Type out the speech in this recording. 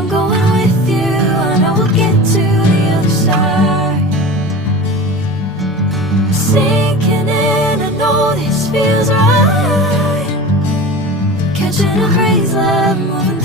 I'm going with you, I know we'll get to the other side. Sinking in, I know this feels right. Catching a breeze, love, moving